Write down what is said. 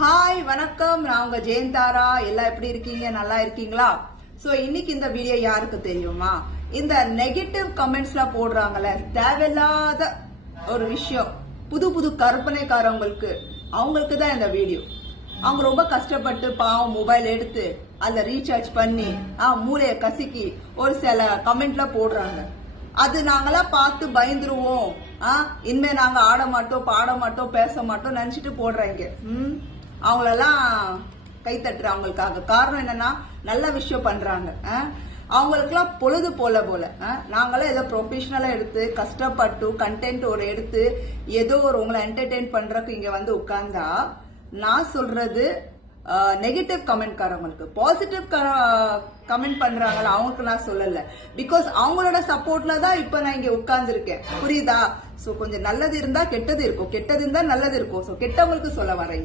Hi வணக்கம், நான் உங்க ஜெயந்தாரா. எல்லாம் எப்படி இருக்கீங்க? நல்லா இருக்கீங்களா? சோ இன்னைக்கு இந்த வீடியோ யாருக்கு தெரியுமா? இந்த நெகட்டிவ் கமெண்ட்ஸ்லாம் போடுறாங்கல்ல, தேவையில்லாத ஒரு விஷயம், புது புது கற்பனைக்காரவங்களுக்கு, அவங்களுக்கு தான் இந்த வீடியோ. அவங்க ரொம்ப கஷ்டப்பட்டு பாவம் மொபைல் எடுத்து அதுல ரீசார்ஜ் பண்ணி மூளைய கசக்கி ஒரு சில கமெண்ட்ல போடுறாங்க. அது நாங்கெல்லாம் பார்த்து பயந்துருவோம். இனிமே நாங்க ஆட மாட்டோம், பாட மாட்டோம், பேச மாட்டோம் நினைச்சிட்டு போடுறாங்க. அவங்களெல்லாம் கை தட்டுற அவங்களுக்காக. காரணம் என்னன்னா, நல்ல விஷயம் பண்றாங்க. அவங்களுக்குலாம் பொழுது போல நாங்களாம் ஏதோ ப்ரொஃபஷனலா எடுத்து கஷ்டப்பட்டு கண்டென்ட் ஒரு எடுத்து ஏதோ ஒரு உங்களை என்டர்டெயின் பண்றதுக்கு இங்க வந்து உட்கார்ந்தா, நான் சொல்றது நெகட்டிவ் கமெண்ட்காரவங்களுக்கு. பாசிட்டிவ் கமெண்ட் பண்றாங்களா அவங்களுக்கு நான் சொல்லல. பிகாஸ் அவங்களோட சப்போர்ட்ல தான் இப்ப நான் இங்க உட்கார்ந்து இருக்கேன். புரியுதா? சோ கொஞ்சம் நல்லது இருந்தா கெட்டது இருக்கும், கெட்டது இருந்தா நல்லது இருக்கும். சோ கெட்டவங்களுக்கு சொல்ல வரேன்.